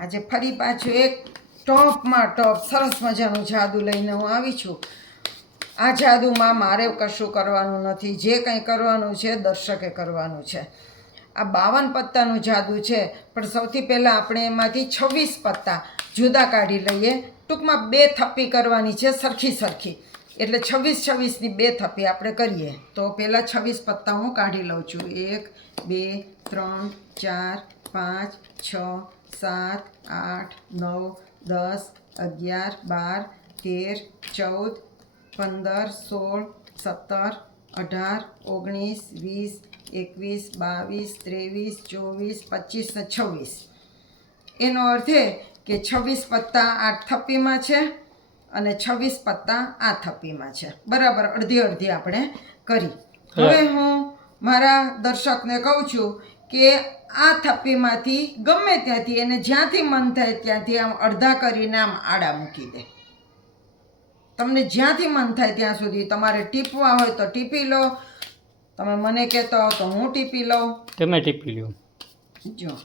આજે ફરી પાછું એક ટોપમાં ટોપ, સરસ મજાનું જાદુ લઈને હું આવી છું. આ જાદુમાં મારે કશું કરવાનું નથી. જે કંઈ કરવાનું છે, દર્શકે કરવાનું છે. આ બાવન પત્તાનું જાદુ છે, પણ સૌથી પહેલાં આપણે એમાંથી છવ્વીસ પત્તા જુદા કાઢી લઈએ. ટૂંકમાં બે થપ્પી કરવાની છે, સરખી સરખી. એટલે છવ્વીસ છવ્વીસની બે થપ્પી આપણે કરીએ. તો પહેલાં છવ્વીસ પત્તા હું કાઢી લઉં છું. એક, બે, ત્રણ, ચાર, પાંચ, છ સાત આઠ નવ દસ અગિયાર બાર તેર ચૌદ પંદર સોળ સત્તર અઢાર ઓગણીસ વીસ એકવીસ બાવીસ ત્રેવીસ ચોવીસ પચીસ ને છવ્વીસ. એનો અર્થ એ કે છવ્વીસ પત્તા આ થપ્પીમાં છે અને છવ્વીસ પત્તા આ થપ્પીમાં છે. બરાબર અડધી અડધી આપણે કરી. હવે હું મારા દર્શકને કહું છું કે આ થપ્પીમાંથી ગમે ત્યાંથી એને જ્યાંથી મન થાય ત્યાંથી આમ અડધા કરીને આમ આડા મૂકી દે. તમને જ્યાંથી મન થાય ત્યાં સુધી તમારે ટીપવા હોય તો ટીપી લો. તમે મને કહેતા હો તો હું ટીપી લઉં. તમે ટીપી લો જો.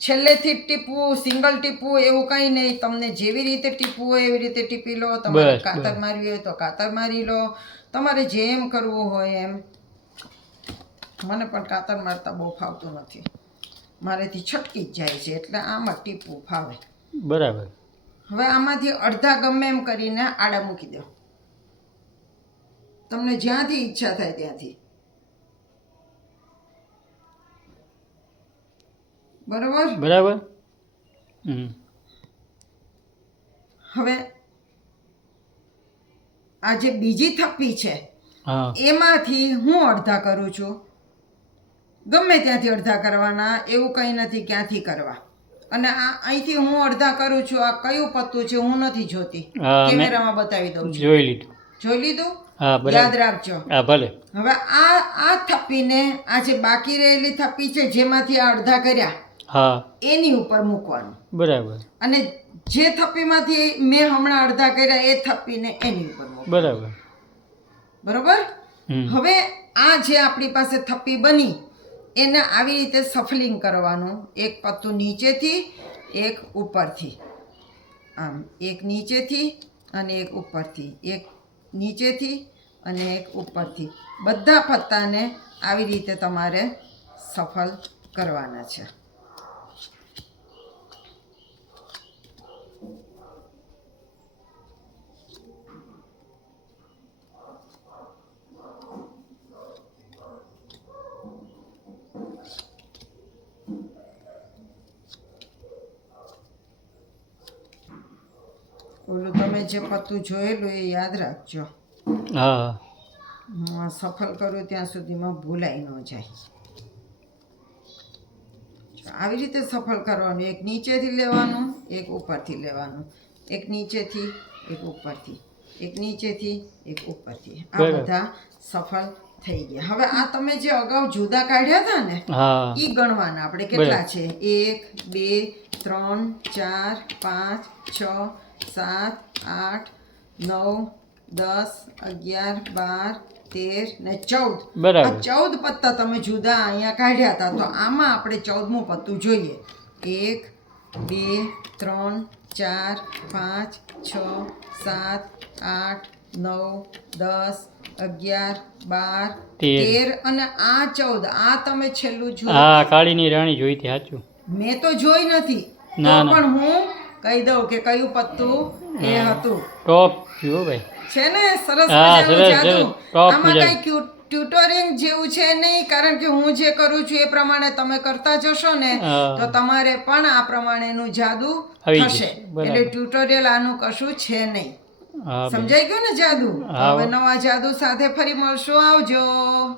છેલ્લેથી ટીપવું સિંગલ ટીપવું એવું કંઈ નહીં. તમને જેવી રીતે ટીપવું હોય એવી રીતે ટીપી લો. તમારે કાતર મારવી હોય તો કાતર મારી લો. તમારે જેમ કરવું હોય એમ. મને પણ કાતર મારતા બહુ ફાવતું નથી. મારેથી છટકી જ જાય છે એટલે આમાં ટીપવું ફાવે. બરાબર. હવે આમાંથી અડધા ગમે એમ કરીને આડા મૂકી દો. તમને જ્યાંથી ઈચ્છા થાય ત્યાંથી. બરોબર? બરાબર? હમ. હવે આ જે બીજી થપ્પી છે એમાંથી હું અડધા કરું છું? ગમે ત્યાંથી અડધા કરવાના એવું કંઈ નથી ક્યાંથી કરવા. અને આ અહીંથી હું અડધા કરું છું આ કયું પત્તું છે હું નથી જોતી. કેમેરામાં બતાવી દઉં છું. જોઈ લીધું. જોઈ લીધું? યાદ રાખજો. હા ભલે. હવે આ આ થપ્પીને આ જે બાકી રહેલી થપ્પી છે જેમાંથી આ અડધા કર્યા હા. એની ઉપર મૂકવાનું. બરાબર. અને જે થપ્પીમાંથી મેં હમણાં અડધા કર્યા એ થપ્પીને એની ઉપર બરાબર. બરોબર? હવે આ જે આપણી પાસે થપ્પી બની એને આવી રીતે સફલિંગ કરવાનું. એક પત્તું નીચેથી, એક ઉપરથી. આમ, એક નીચેથી અને એક ઉપરથી. એક નીચેથી અને એક ઉપરથી. બધા પત્તાને આવી રીતે તમારે સફળ કરવાના છે. ઓલું તમે જે પત્તું જોયેલું એ યાદ રાખજો. હા. હું સફળ કરું ત્યાં સુધીમાં ભૂલાઈ ન જાય. આવી રીતે સફળ કરવાનું એક નીચેથી લેવાનું એક ઉપરથી લેવાનું. એક નીચેથી એક ઉપરથી. એક નીચેથી એક ઉપરથી. આ બધા સફળ થઈ ગયા. હવે આ તમે જે અગાઉ જુદા કાઢ્યા હતા ને એ ઈ ગણવાના. આપણે કેટલા છે? એક બે ત્રણ ચાર પાંચ છ સાત આઠ નવ દસ અગિયાર બાર તેર ને ચૌદ. બરાબર. ચૌદ પત્તા તમે જુદા અહીંયા કાઢ્યા હતા. તો આમાં આપણે ચૌદમું પત્તું જોઈએ. એક બે ત્રણ ચાર પાંચ છ સાત આઠ નવ દસ અગિયાર બાર તેર. અને આ ચૌદ. આ તમે છેલ્લું જોયું હા કાળીની રાણી જોઈ હતી સાચું. મેં તો જોઈ નથી. પણ હું કહી દઉં કે કયું પત્તું એ હતું. ટોપ કયું ભાઈ. છે ને? સરસ મજાનું જાદુ. આમાં. કઈ ટ્યુટોરિંગ જેવું છે નહીં કારણ કે હું જે કરું છું એ પ્રમાણે તમે કરતા જશો ને તો તમારે પણ આ પ્રમાણેનું જાદુ થશે. એટલે ટ્યુટોરિયલ આનું કશું છે નહીં. સમજાઈ ગયું ને જાદુ? હવે નવા જાદુ સાથે ફરી મળશું. આવજો.